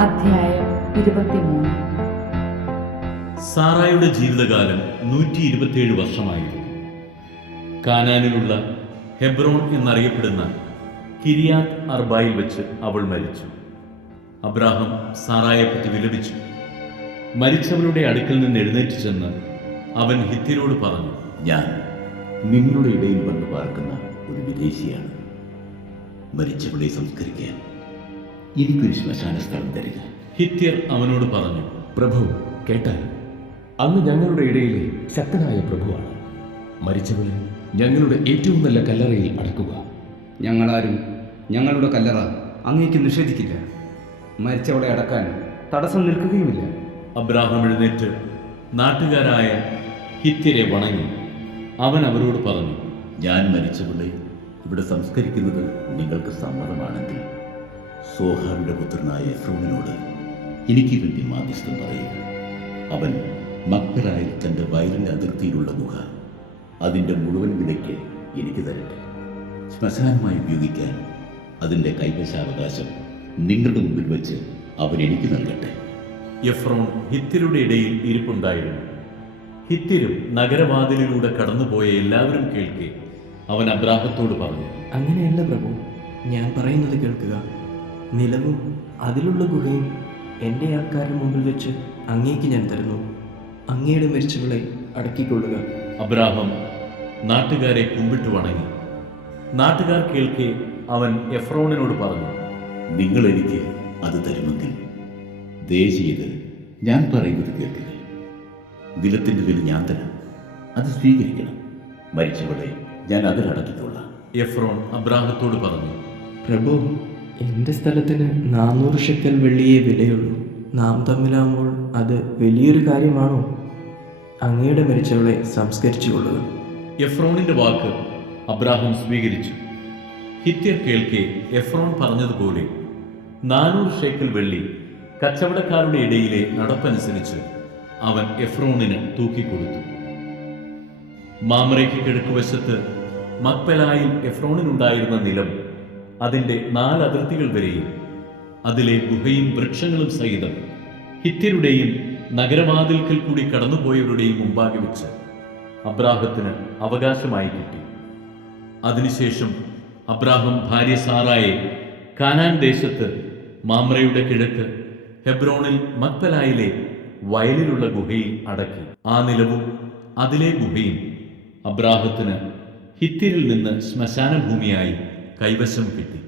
അധ്യായം 23. സാറായുടെ ജീവിതകാലം 127 വർഷമായിരുന്നു. കാനാനിലുള്ള ഹെബ്രോൺ എന്നറിയപ്പെടുന്ന കിരിയാത്ത് അർബായിൽ വെച്ച് അവൾ മരിച്ചു. അബ്രാഹാം സാറായെപ്പറ്റി വിലപിച്ചു. മരിച്ചവളുടെ അടുക്കൽ നിന്ന് എഴുന്നേറ്റ് ചെന്ന് അവൻ ഹിത്യരോട് പറഞ്ഞു, ഞാൻ നിങ്ങളുടെ ഇടയിൽ വന്ന് പാർക്കുന്ന ഒരു വിദേശിയാണ്. മരിച്ചവളെ സംസ്കരിക്കാൻ എനിക്കൊരു ശ്മശാന സ്ഥലം തരിക. ഹിത്യർ അവനോട് പറഞ്ഞു, പ്രഭു, കേട്ടാൽ അങ്ങ് ഞങ്ങളുടെ ഇടയിലെ ശക്തനായ പ്രഭുവാണ്. മരിച്ചവളെ ഞങ്ങളുടെ ഏറ്റവും നല്ല കല്ലറയിൽ അടക്കുക. ഞങ്ങളാരും ഞങ്ങളുടെ കല്ലറ അങ്ങേക്ക് നിഷേധിക്കില്ല. മരിച്ചവളെ അടക്കാൻ തടസ്സം നിൽക്കുകയുമില്ല. അബ്രാഹാം എഴുന്നേറ്റ് നാട്ടുകാരായ ഹിത്യരെ വണങ്ങി. അവൻ അവരോട് പറഞ്ഞു, ഞാൻ മരിച്ചവളെ ഇവിടെ സംസ്കരിക്കുന്നത് നിങ്ങൾക്ക് സമ്മതമാണെങ്കിൽ സോഹാറിന്റെ പുത്രനായ എഫ്രോണിനോട് എനിക്ക് വേണ്ടി മാധ്യസ്ഥം പറയുക. അവൻ മക്ബലായ തൻ്റെ വയലിൻ്റെ അതിർത്തിയിലുള്ള ഗുഹ അതിൻ്റെ മുഴുവൻ വിലയ്ക്ക് എനിക്ക് തരട്ടെ. ശ്മശാനമായി ഉപയോഗിക്കാൻ അതിൻ്റെ കൈവശാവകാശം നിങ്ങളുടെ മുമ്പിൽ വെച്ച് അവൻ എനിക്ക് നൽകട്ടെ. എഫ്രോൺ ഹിത്യരുടെ ഇടയിൽ ഇരിപ്പുണ്ടായിരുന്നു. ഹിത്യരും നഗരവാതിലിലൂടെ കടന്നുപോയ എല്ലാവരും കേൾക്കെ അവൻ അബ്രാഹത്തോട് പറഞ്ഞു, അങ്ങനെയല്ല പ്രഭു, ഞാൻ പറയുന്നത് കേൾക്കുക. നിലവും അതിലുള്ള ഗുഹയും എൻ്റെ ആൾക്കാരുടെ മുമ്പിൽ വെച്ച് അങ്ങേക്ക് ഞാൻ തരുന്നു. അങ്ങയുടെ മരിച്ചവളെ അടക്കിക്കൊള്ളുക. അബ്രാഹാം നാട്ടുകാരെ കുമ്പിട്ട് വണങ്ങി. നാട്ടുകാർ കേൾക്കെ അവൻ എഫ്രോണിനോട് പറഞ്ഞു, നിങ്ങൾ എനിക്ക് അത് തരുമെങ്കിൽ ദയചെയ്ത് ഞാൻ പറയുന്നത് കേൾക്കുക. നിലത്തിൻ്റെ വില ഞാൻ തരാം, അത് സ്വീകരിക്കണം. മരിച്ചവളെ ഞാൻ അതിലടക്കിക്കൊള്ളാം. എഫ്രോൺ അബ്രാഹത്തോട് പറഞ്ഞു, പ്രഭു, എൻ്റെ സ്ഥലത്തിന് 400 ഷെക്കൽ വെള്ളിയേ വിലയുള്ളൂ. നാം തമ്മിലാകുമ്പോൾ അത് വലിയൊരു കാര്യമാണോ? അങ്ങയുടെ മരിച്ചവളെ സംസ്കരിച്ചു കൊള്ളുക. എഫ്രോണിന്റെ വാക്ക് അബ്രാഹാം സ്വീകരിച്ചു. ഹിത്യർ കേൾക്കെ എഫ്രോൺ പറഞ്ഞതുപോലെ 400 ഷേക്കൽ വെള്ളി കച്ചവടക്കാരുടെ ഇടയിലെ നടപ്പനുസരിച്ച് അവൻ എഫ്രോണിന് തൂക്കിക്കൊടുത്തു. മാമ്രയ്ക്ക് കിഴക്കുവശത്ത് മക്പെലായിൽ എഫ്രോണിനുണ്ടായിരുന്ന നിലം അതിൻ്റെ 4 അതിർത്തികൾ വരെയും അതിലെ ഗുഹയും വൃക്ഷങ്ങളും സഹിതം ഹിത്യരുടെയും നഗരവാതിൽക്കൽ കൂടി കടന്നുപോയവരുടെയും മുമ്പാകെ വെച്ച് അബ്രാഹത്തിന് അവകാശമായി കിട്ടി. അതിനുശേഷം അബ്രാഹാം ഭാര്യ സാറായെ കാനാൻ ദേശത്ത് മാമ്രയുടെ കിഴക്ക് ഹെബ്രോണിൽ മക്പെലായിലെ വയലിലുള്ള ഗുഹയിൽ അടക്കി. ആ നിലവും അതിലെ ഗുഹയും അബ്രാഹത്തിന് ഹിത്യരിൽ നിന്ന് ശ്മശാന ഭൂമിയായി കൈവശം കിട്ടി.